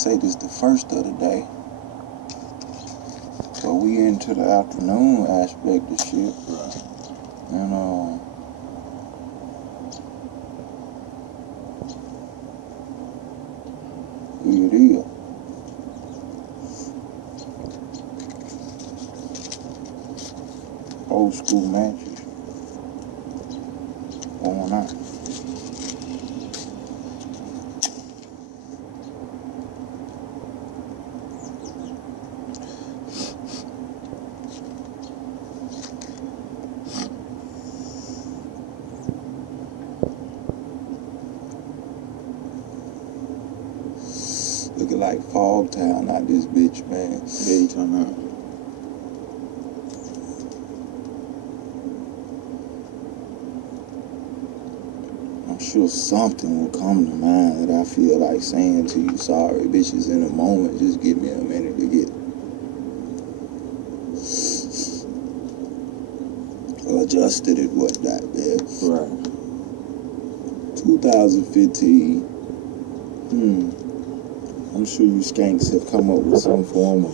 say this the first of the day. So we into the afternoon aspect of shit. Right. And here it is. Old school matches going on. Looking like Fog Town out this bitch, man. Yeah, you talking about? I'm sure something will come to mind that I feel like saying to you. Sorry, bitches, in a moment. Just give me a minute to get adjusted and whatnot, man. Right. 2015. I'm sure you skanks have come up with some form of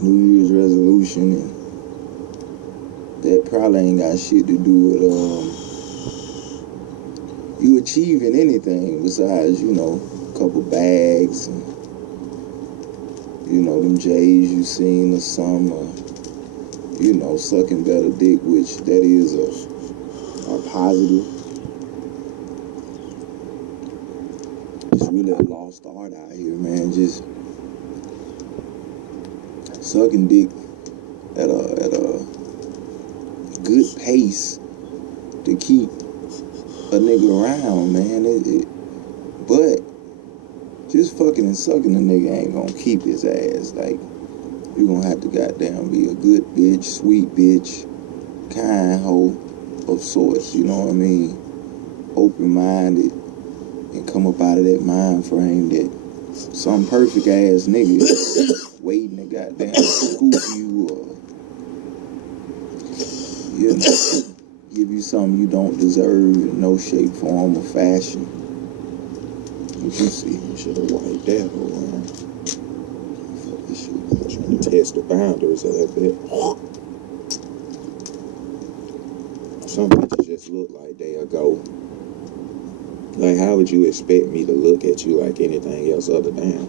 New Year's resolution, and that probably ain't got shit to do with you achieving anything besides, a couple bags and, them J's you seen or some, sucking better dick, which that is a positive. It's really a lost art out here, man. Just sucking dick at a good pace to keep a nigga around, man. But just fucking and sucking a nigga ain't gonna keep his ass. Like, you gonna have to goddamn be a good bitch, sweet bitch, kind hoe of sorts, you know what I mean? Open-minded, and come up out of that mind frame that some perfect ass nigga waiting to goddamn scoop you or, give you something you don't deserve in no shape, form, or fashion. What you see? You should have wiped that whole line. Fuck this shit. I'm trying to test the boundaries of that bit. Some bitches just look like they'll go. Like, how would you expect me to look at you like anything else other than?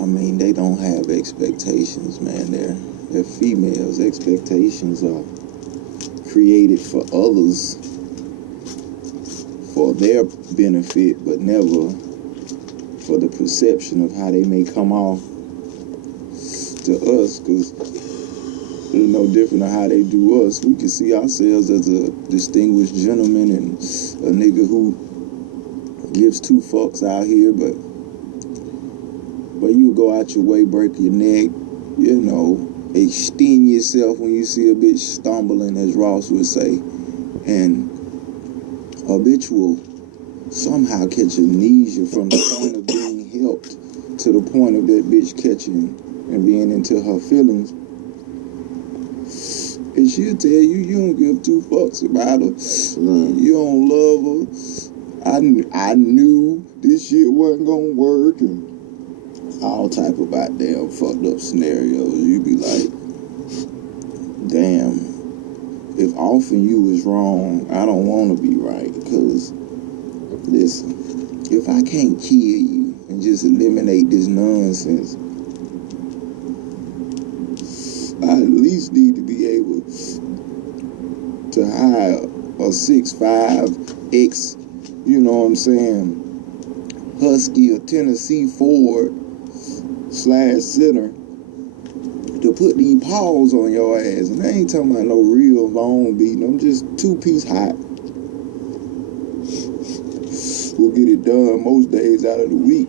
I mean, they don't have expectations, man. They're females. Expectations are created for others, for their benefit, but never for the perception of how they may come off to us, because they're no different than how they do us. We can see ourselves as a distinguished gentleman and a nigga who gives two fucks out here, but you go out your way, break your neck, extend yourself when you see a bitch stumbling, as Ross would say, and a bitch will somehow catch amnesia from the point of being helped to the point of that bitch catching and being into her feelings. And she'll tell you don't give two fucks about her. You don't love her. I knew this shit wasn't gonna work, and all type of goddamn fucked up scenarios. You be like, damn, if offering you is wrong, I don't want to be right. Because, listen, if I can't kill you and just eliminate this nonsense, I at least need to be able to hire a 6'5" X, you know what I'm saying, Husky or Tennessee Ford /center to put these paws on your ass. And I ain't talking about no real long beating. I'm just two-piece hot. We'll get it done most days out of the week.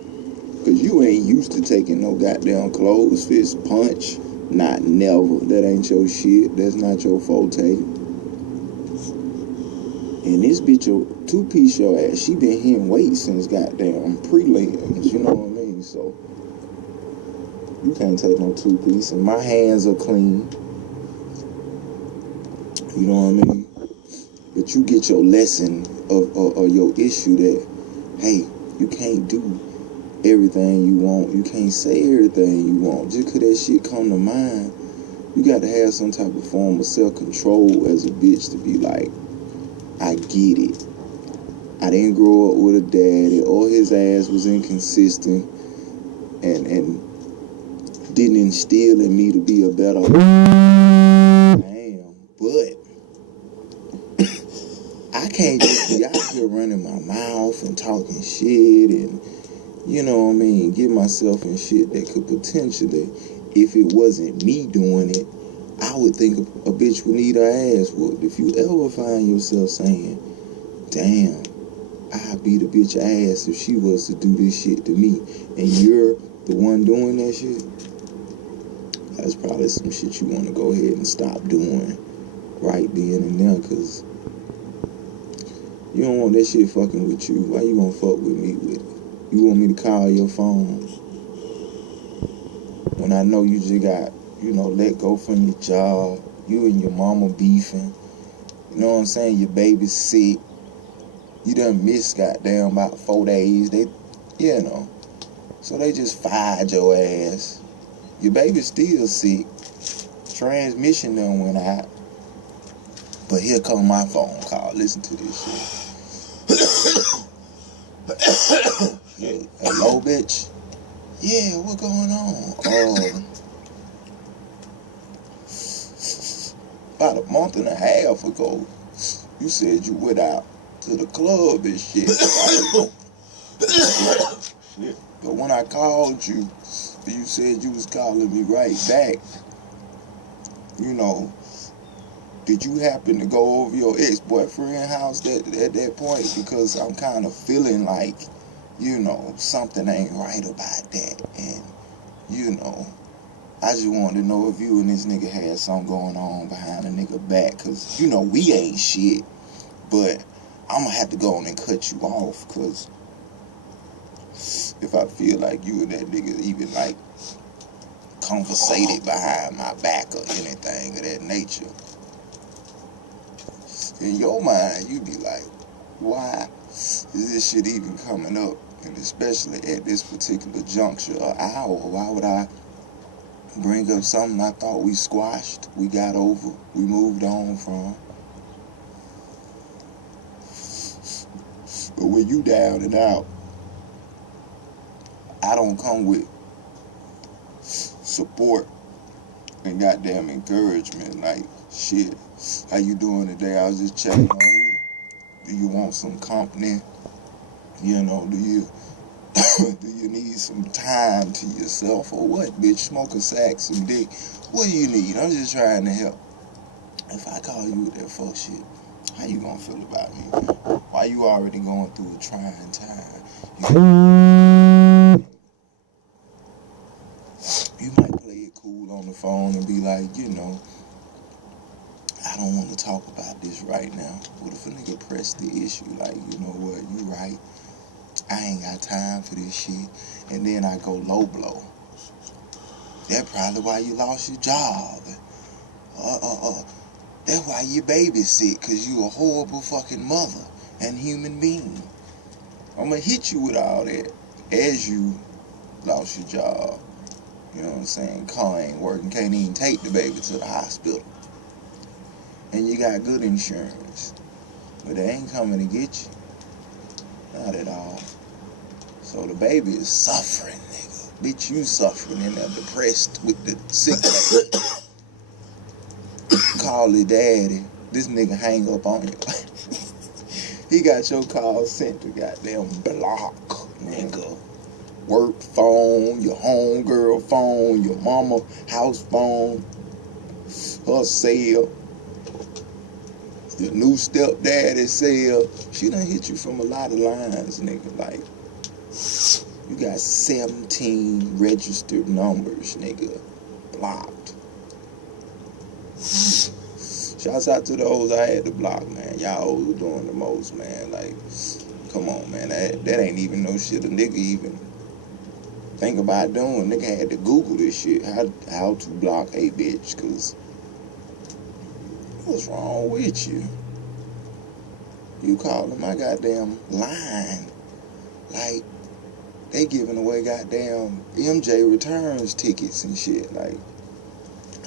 Because you ain't used to taking no goddamn closed fist punch. Not never. That ain't your shit. That's not your forte. And this bitch, your two-piece your ass, she been hitting weight since goddamn prelims. You know what I mean? So you can't take no two-piece. And my hands are clean. You know what I mean? But you get your lesson of your issue that, hey, you can't do everything you want. You can't say everything you want. Just 'cause that shit come to mind, you got to have some type of form of self-control as a bitch to be like, I get it. I didn't grow up with a daddy, or his ass was inconsistent and didn't instill in me to be a better I am. But I can't just be out here running my mouth and talking shit and, you know what I mean, get myself in shit that could potentially, if it wasn't me doing it, I would think a bitch would need her ass whooped. If you ever find yourself saying, damn, I'd beat a bitch ass if she was to do this shit to me, and you're the one doing that shit, that's probably some shit you want to go ahead and stop doing right then and there, because you don't want that shit fucking with you. Why you gonna fuck with me with it? You want me to call your phone when I know you just got, let go from your job, you and your mama beefing, you know what I'm saying, your baby's sick, you done missed goddamn about 4 days, so they just fired your ass. Your baby's still sick, transmission done went out, but here come my phone call, listen to this shit. Yeah. Hello, bitch? Yeah, what going on? About a month and a half ago, you said you went out to the club and shit. But when I called you, you said you was calling me right back. Did you happen to go over your ex-boyfriend's house at that point? Because I'm kind of feeling like, something ain't right about that. And, I just wanted to know if you and this nigga had something going on behind a nigga back. Because, we ain't shit. But I'm going to have to go on and cut you off. Because if I feel like you and that nigga even, like, conversated behind my back or anything of that nature, in your mind, you be like, why is this shit even coming up? And especially at this particular juncture or hour, why would I bring up something I thought we squashed, we got over, we moved on from? But when you down and out, I don't come with support and goddamn encouragement. Like, shit, how you doing today? I was just checking on you. Do you want some company? Do you do you need some time to yourself or what, bitch? Smoke a sack, some dick. What do you need? I'm just trying to help. If I call you with that fuck shit, how you gonna feel about me? Why you already going through a trying time? You might play it cool on the phone and be like, I don't want to talk about this right now. What if a nigga press the issue? Like, you know what, you right. I ain't got time for this shit. And then I go low blow. That's probably why you lost your job. That's why your baby's sick, because you a horrible fucking mother and human being. I'm going to hit you with all that as you lost your job. You know what I'm saying? Car ain't working, can't even take the baby to the hospital. And you got good insurance. But they ain't coming to get you. Not at all. So the baby is suffering, nigga. Bitch, you suffering and they're depressed with the sick baby. Call your daddy. This nigga hang up on you. He got your call sent to goddamn block, nigga. Work phone, your homegirl phone, your mama house phone, her cell, your new stepdaddy cell. She done hit you from a lot of lines, nigga. Like, you got 17 registered numbers, nigga, blocked. Shouts out to those I had to block, man. Y'all were doing the most, man. Like, come on, man. That ain't even no shit a nigga even think about doing. Nigga had to Google this shit. How to block a bitch, cause what's wrong with you? You calling my goddamn line. Like, they giving away goddamn MJ returns tickets and shit. Like,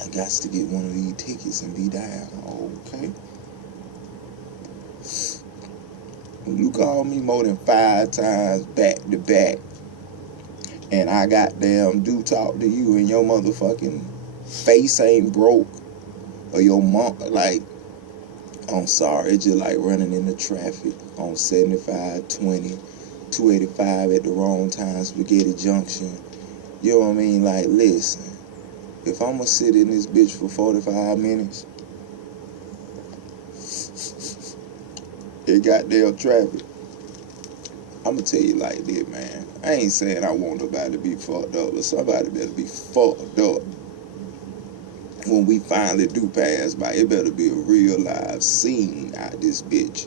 I got to get one of these tickets and be down. Okay. When you call me more than 5 times back to back, and I goddamn do talk to you and your motherfucking face ain't broke, or your mom, like, I'm sorry, it's just like running into traffic on 75, 20, 285 at the wrong time, Spaghetti Junction. You know what I mean? Like, listen, if I'm gonna sit in this bitch for 45 minutes, it goddamn traffic, I'm gonna tell you like this, man. I ain't saying I want nobody to be fucked up, but somebody better be fucked up. When we finally do pass by, it better be a real live scene out this bitch.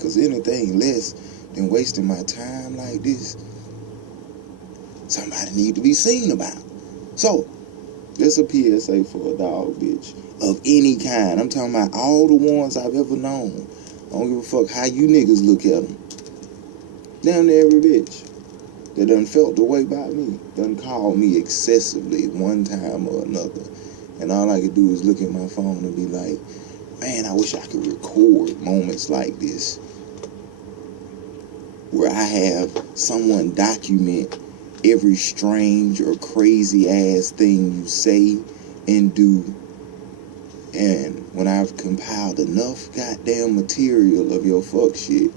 Cause anything less than wasting my time like this, somebody need to be seen about. So, there's a PSA for a dog, bitch. Of any kind. I'm talking about all the ones I've ever known. I don't give a fuck how you niggas look at them. Down to every bitch that done felt the way about me, done called me excessively one time or another. And all I could do is look at my phone and be like, man, I wish I could record moments like this, where I have someone document every strange or crazy ass thing you say and do. And when I've compiled enough goddamn material of your fuck shit,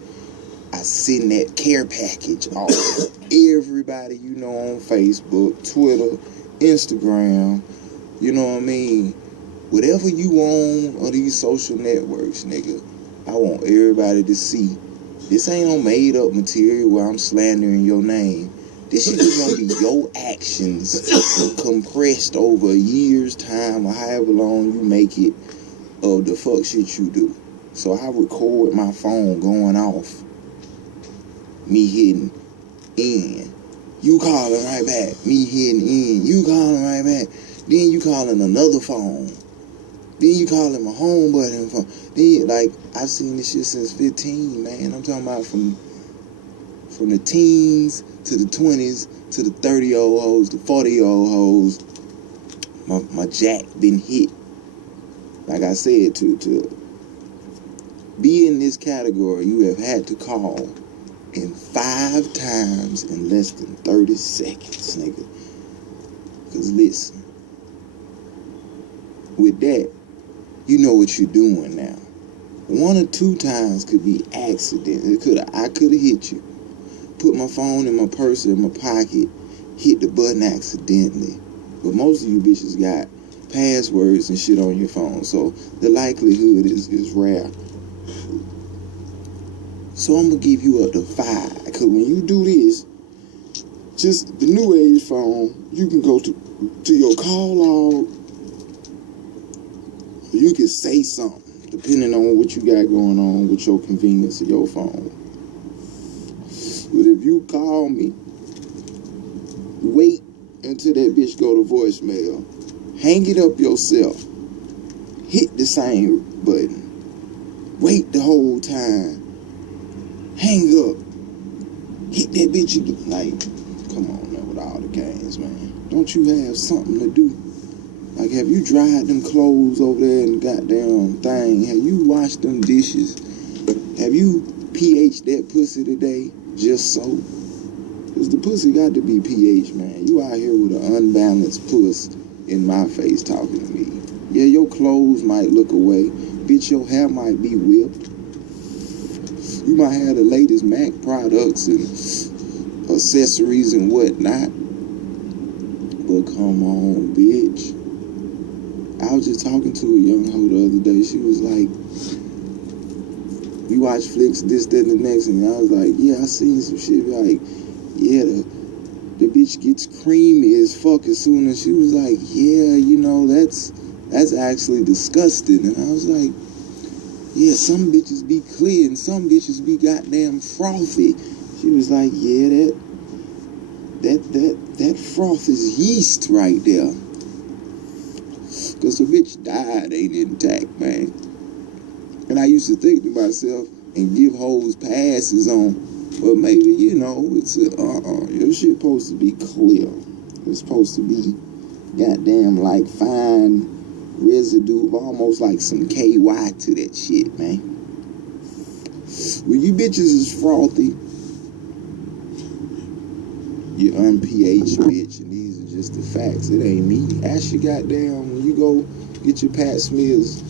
I send that care package off to everybody you know on Facebook, Twitter, Instagram, you know what I mean? Whatever you own on these social networks, nigga, I want everybody to see. This ain't no made up material where I'm slandering your name. This shit is gonna be your actions compressed over a year's time or however long you make it of the fuck shit you do. So I record my phone going off, me hitting in, you calling right back, me hitting in, you calling right back, then you calling another phone, then you calling my home button phone. Then, like, I've seen this shit since 15, man. I'm talking about from the teens to the 20s to the 30-year-old hoes, the 40-year-old hoes. My jack been hit. Like I said, to be in this category, you have had to call in 5 times in less than 30 seconds, nigga. Because listen, with that, you know what you're doing now. 1 or 2 times could be accident. I could have hit you. Put my phone in my purse or in my pocket, hit the button accidentally. But most of you bitches got passwords and shit on your phone, so the likelihood is rare. So I'm gonna give you up to 5. Cause when you do this, just the new age phone, you can go to your call log. You can say something depending on what you got going on with your convenience of your phone. But if you call me, wait until that bitch go to voicemail. Hang it up yourself. Hit the same button. Wait the whole time. Hang up. Hit that bitch again. Like, come on now with all the games, man. Don't you have something to do? Like, have you dried them clothes over there in the goddamn thing? Have you washed them dishes? Have you pH'd that pussy today? Just so? Because the pussy got to be pH, man. You out here with an unbalanced puss in my face talking to me. Yeah, your clothes might look away. Bitch, your hair might be whipped. You might have the latest MAC products and accessories and whatnot. But come on, bitch. I was just talking to a young hoe the other day. She was like, you watch flicks, this, that, and the next. And I was like, yeah, I seen some shit. Like, yeah, the bitch gets creamy as fuck as soon as she was like, yeah, you know, that's actually disgusting. And I was like, yeah, some bitches be clear and some bitches be goddamn frothy. She was like, yeah, that froth is yeast right there. Because the bitch died ain't intact, man. And I used to think to myself and give hoes passes on, But maybe, you know, it's your shit supposed to be clear. It's supposed to be goddamn like fine residue, almost like some KY to that shit, man. When you bitches is frothy, you un-pH bitch, and these are just the facts. It ain't me. Ask your goddamn, when you go get your pap smears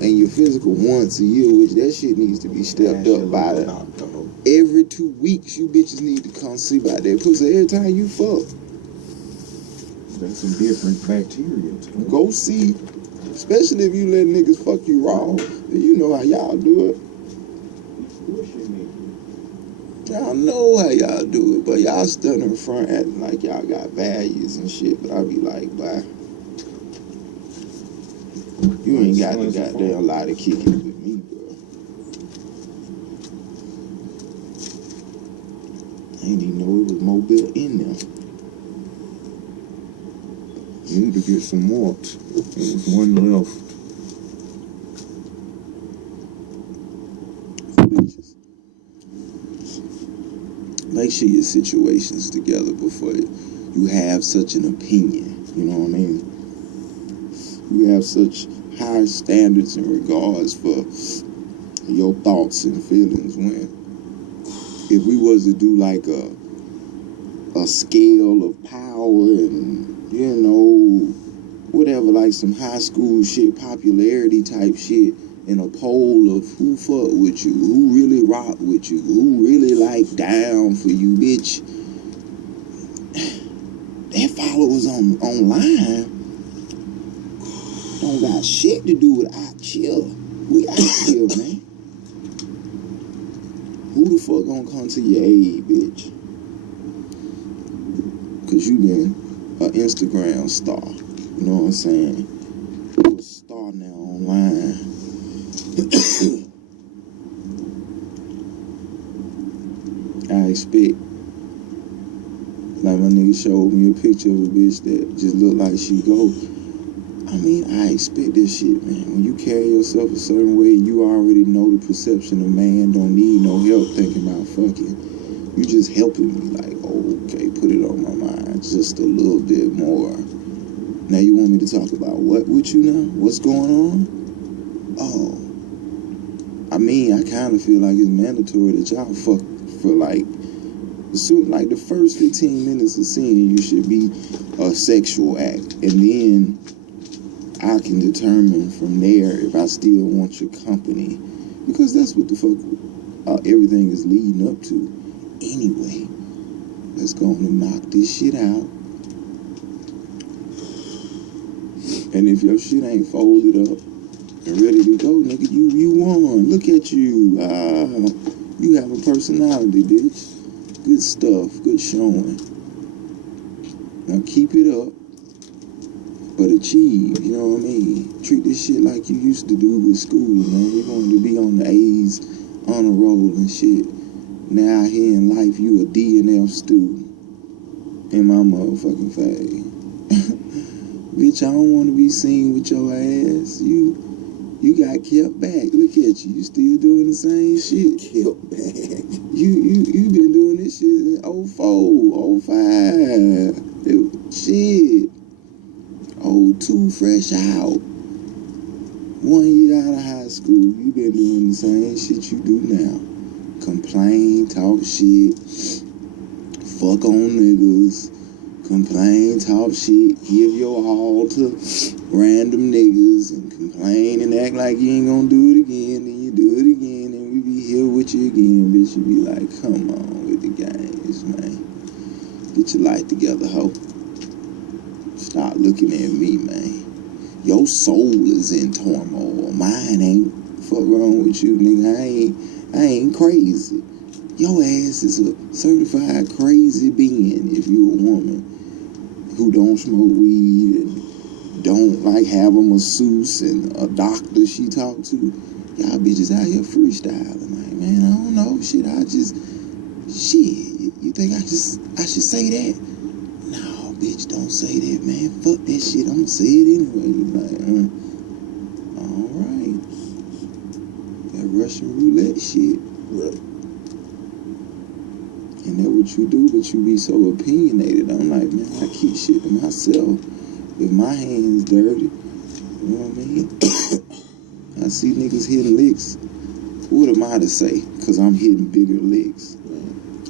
and your physical once a year, which that shit needs to be stepped up by every 2 weeks. You bitches need to come see about that pussy every time you fuck. That's some different bacteria too. Go see, especially if you let niggas fuck you raw. You know how y'all do it. Y'all know how y'all do it, but y'all stand in front acting like y'all got values and shit. But I be like, bye. You ain't got the goddamn lie to kick it with me, bro. I ain't even know it was Mobile in there. You need to get some more. There's one left. Bitches. Make sure your situation's together before you have such an opinion. You know what I mean? You have such high standards and regards for your thoughts and feelings. When if we was to do like a scale of power and, you know, whatever, like some high school shit, popularity type shit, in a poll of who fuck with you, who really rock with you, who really like down for you, bitch. That followers online don't got shit to do with out chill. We out here, man. Who the fuck gonna come to your aid, bitch? Cause you been an Instagram star. You know what I'm saying? You're a star now online. I expect, like my nigga showed me a picture of a bitch that just looked like she go. I mean, I expect this shit, man. When you carry yourself a certain way, you already know the perception of man don't need no help thinking about fucking. You just helping me, like, oh, okay, put it on my mind just a little bit more. Now you want me to talk about what with you now? What's going on? Oh. I mean, I kind of feel like it's mandatory that y'all fuck for like the first 15 minutes of seeing you should be a sexual act, and then I can determine from there if I still want your company, because that's what the fuck everything is leading up to. Anyway, let's go on and knock this shit out. And if your shit ain't folded up and ready to go, nigga, you won. Look at you. You have a personality, bitch. Good stuff. Good showing. Now keep it up, but achieve. You know what I mean? Treat this shit like you used to do with school, man. You wanted to be on the A's honor roll and shit. Now out here in life, you a D and F student in my motherfucking face. Bitch, I don't want to be seen with your ass. You got kept back. Look at you. You still doing the same shit. Kept back. You been doing this shit in 04, 05. Shit. 02 fresh out. 1 year out of high school. You been doing the same shit you do now. Complain, talk shit, fuck on niggas. Complain, talk shit, give your all to random niggas, and complain and act like you ain't gonna do it again, and you do it again, and we be here with you again, bitch. You be like, come on with the games, man. Get your life together, ho. Stop looking at me, man. Your soul is in turmoil. Mine ain't. Fuck wrong with you, nigga. I ain't crazy. Your ass is a certified crazy being if you a woman who don't smoke weed and don't like have a masseuse and a doctor she talk to. Y'all bitches out here freestyling. Like, man, I don't know. Shit, you think I should say that? No, bitch, don't say that, man. Fuck that shit. I'm gonna say it anyway. You like, all right. That Russian roulette shit. Right. And that's what you do, but you be so opinionated. I'm like, man, I keep shit to myself. If my hands dirty, you know what I mean? I see niggas hitting licks. What am I to say? Because I'm hitting bigger licks.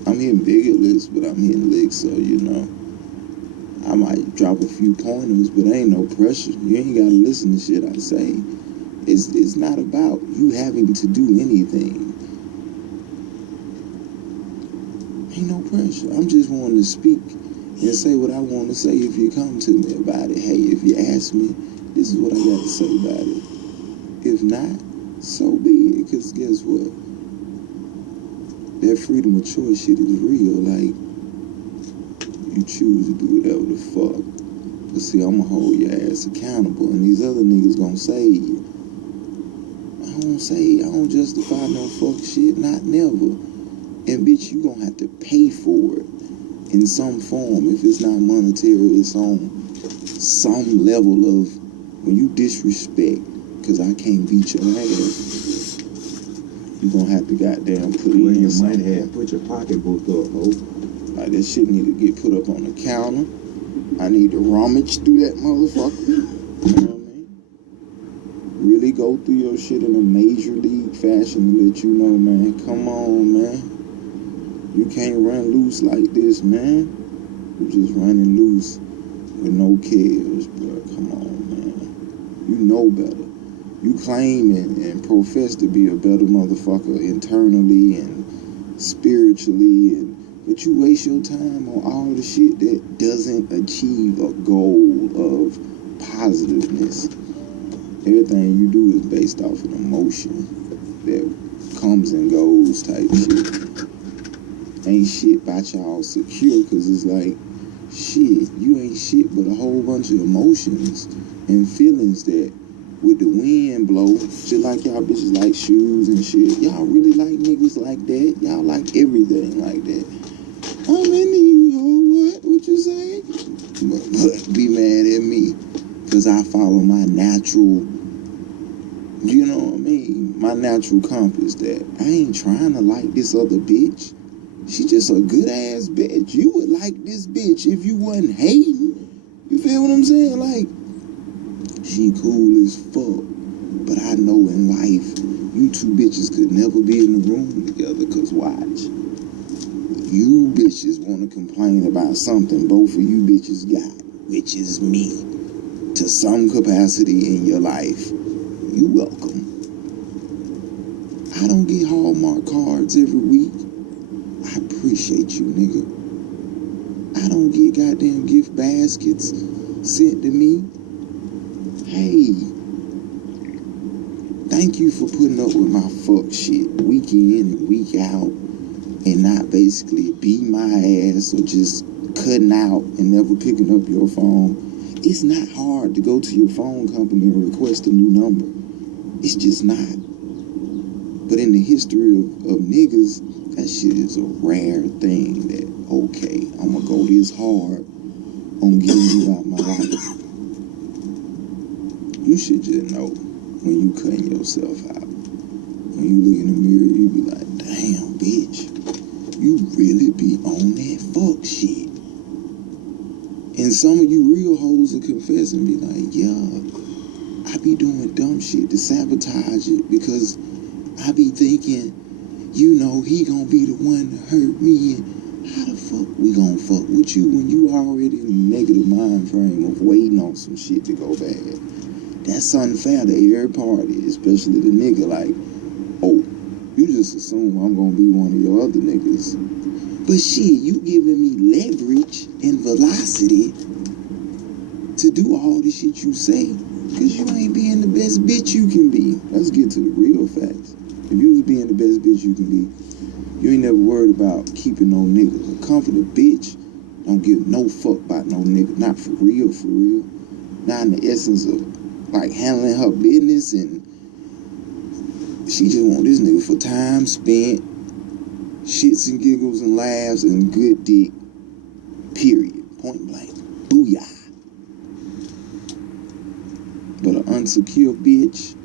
I'm hitting bigger licks, but I'm hitting licks, so, you know, I might drop a few pointers, but ain't no pressure. You ain't got to listen to shit I say. It's not about you having to do anything. Ain't no pressure. I'm just wanting to speak and say what I want to say if you come to me about it. Hey, if you ask me, this is what I got to say about it. If not, so be it. Because guess what? That freedom of choice shit is real. Like, you choose to do whatever the fuck. But see, I'm going to hold your ass accountable. And these other niggas going to save you. I don't justify no fuck shit. Not never. And bitch, you gonna have to pay for it in some form. If it's not monetary, it's on some level of when you disrespect, because I can't beat your ass, you gonna have to goddamn put it in somewhere. Put your pocketbook up, ho. Like, that shit need to get put up on the counter. I need to rummage through that motherfucker. You know what I mean? Really go through your shit in a major league fashion to let you know, man, come on, man. You can't run loose like this, man. You're just running loose with no cares, bro. Come on, man. You know better. You claim and profess to be a better motherfucker internally and spiritually, but you waste your time on all the shit that doesn't achieve a goal of positiveness. Everything you do is based off an emotion that comes and goes type shit. Ain't shit about y'all secure, because it's like, shit, you ain't shit but a whole bunch of emotions and feelings that with the wind blow, just like y'all bitches like shoes and shit. Y'all really like niggas like that. Y'all like everything like that. I'm into you, oh, what you say? But be mad at me because I follow my natural, you know what I mean, my natural compass, that I ain't trying to like this other bitch. She just a good ass bitch. You would like this bitch if you wasn't hating. You feel what I'm saying? Like, she cool as fuck. But I know in life, you two bitches could never be in the room together, because watch. You bitches want to complain about something both of you bitches got, which is me, to some capacity in your life. You welcome. I don't get Hallmark cards every week. I appreciate you, nigga. I don't get goddamn gift baskets sent to me. Hey, thank you for putting up with my fuck shit week in and week out and not basically beating my ass or just cutting out and never picking up your phone. It's not hard to go to your phone company and request a new number. It's just not. But in the history of niggas, that shit is a rare thing that, okay, I'm gonna go this hard on getting you out my life. You should just know when you cutting yourself out. When you look in the mirror, you be like, damn, bitch, you really be on that fuck shit. And some of you real hoes will confess and be like, yeah, I be doing dumb shit to sabotage it because I be thinking, you know, he gonna be the one to hurt me. And how the fuck we gonna fuck with you when you already in a negative mind frame of waiting on some shit to go bad? That's unfair to every party, especially the nigga. Like, oh, you just assume I'm gonna be one of your other niggas. But shit, you giving me leverage and velocity to do all the shit you say, because you ain't being the best bitch you can be. Let's get to the real facts. If you was being the best bitch you can be, you ain't never worried about keeping no nigga. A confident bitch don't give no fuck about no nigga. Not for real, for real. Not in the essence of, like, handling her business, and she just want this nigga for time spent, shits and giggles and laughs and good dick, period. Point blank. Booyah. But an unsecure bitch,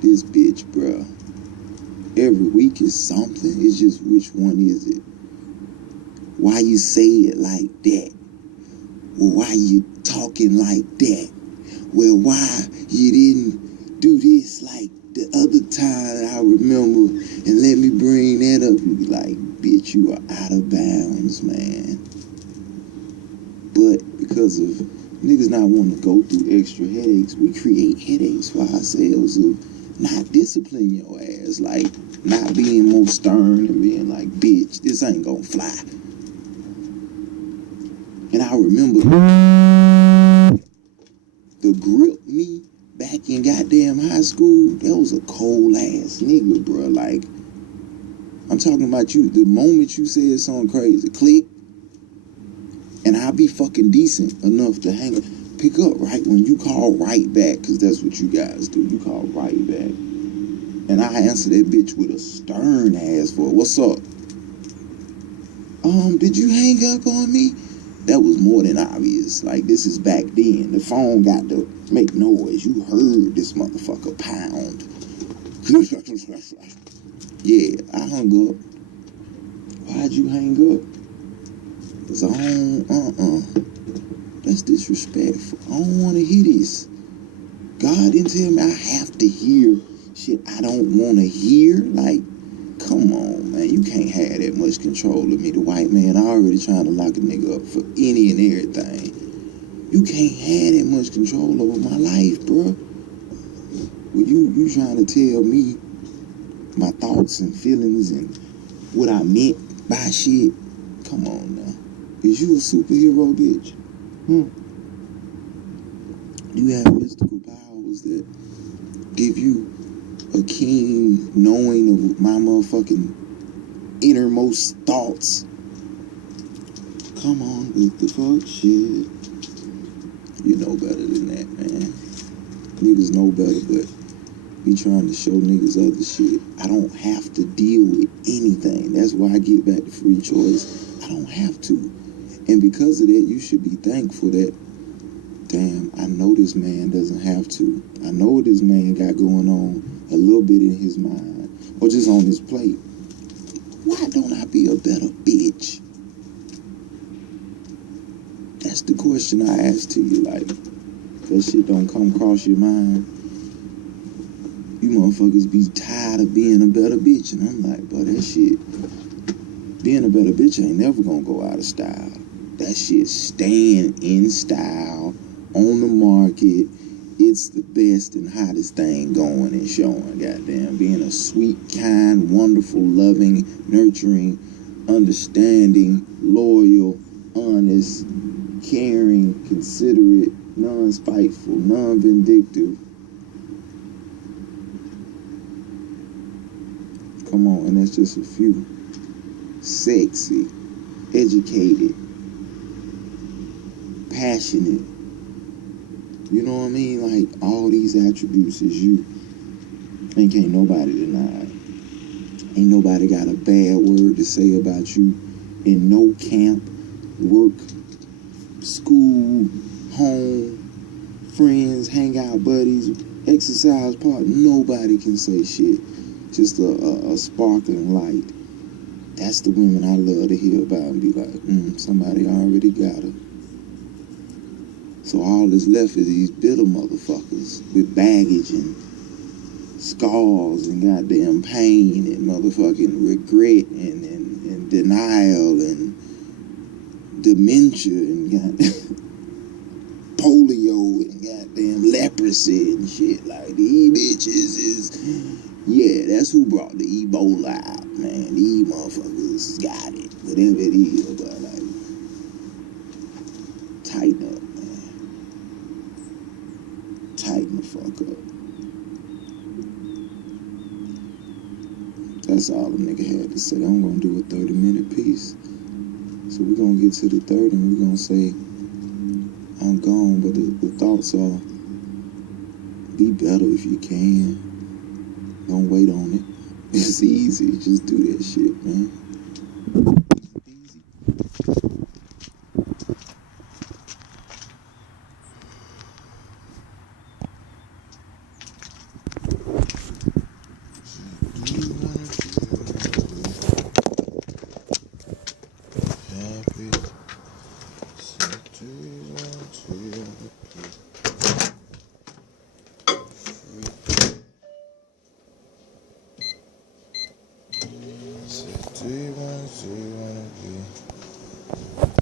this bitch, bruh, every week is something. It's just which one is it? Why you say it like that? Well, why you talking like that? Well, why you didn't do this like the other time I remember, and let me bring that up. You be like, bitch, you are out of bounds, man. But because of niggas not wanting to go through extra headaches, we create headaches for ourselves of not disciplining your ass, like not being more stern and being like, bitch, this ain't gonna fly. And I remember the grip me back in goddamn high school, that was a cold ass nigga, bro. Like, I'm talking about you. The moment you said something crazy, click, and I'll be fucking decent enough to pick up right when you call right back, because that's what you guys do. You call right back. And I answer that bitch with a stern ass voice. What's up? Did you hang up on me? That was more than obvious. Like, this is back then. The phone got to make noise. You heard this motherfucker pound. Yeah, I hung up. Why'd you hang up? Cause I don't, that's disrespectful. I don't want to hear this. God didn't tell me I have to hear shit I don't want to hear. Like, come on, man. You can't have that much control of me. The white man already trying to lock a nigga up for any and everything. You can't have that much control over my life, bro. Well, you trying to tell me my thoughts and feelings and what I meant by shit? Come on now. Is you a superhero, bitch? You have mystical powers that give you a keen knowing of my motherfucking innermost thoughts. Come on with the fuck shit. You know better than that, man. Niggas know better, but be trying to show niggas other shit. I don't have to deal with anything. That's why I get back to free choice. I don't have to. And because of that, you should be thankful that, damn, I know this man doesn't have to. I know what this man got going on a little bit in his mind or just on his plate. Why don't I be a better bitch? That's the question I ask to you. Like, that shit don't come across your mind. You motherfuckers be tired of being a better bitch. And I'm like, bro, that shit, being a better bitch ain't never gonna go out of style. That shit staying in style, on the market. It's the best and hottest thing going and showing, goddamn. Being a sweet, kind, wonderful, loving, nurturing, understanding, loyal, honest, caring, considerate, non-spiteful, non-vindictive. Come on, and that's just a few. Sexy, educated, passionate. You know what I mean? Like, all these attributes is you. And can't nobody deny it. Ain't nobody got a bad word to say about you in no camp, work, school, home, friends, hangout buddies, exercise partner. Nobody can say shit. Just a sparkling light. That's the women I love to hear about and be like, somebody already got her. So all that's left is these bitter motherfuckers with baggage and scars and goddamn pain and motherfucking regret and denial and dementia and goddamn polio and goddamn leprosy and shit. Like, these bitches is, yeah, that's who brought the Ebola out, man. These motherfuckers got it, whatever it is, but like, tighten up. Tighten the fuck up. That's all the nigga had to say. I'm gonna do a 30-minute piece. So we're gonna get to the third and we're gonna say, I'm gone, but the thoughts are, be better if you can. Don't wait on it. It's easy. Just do that shit, man. Easy. Mm.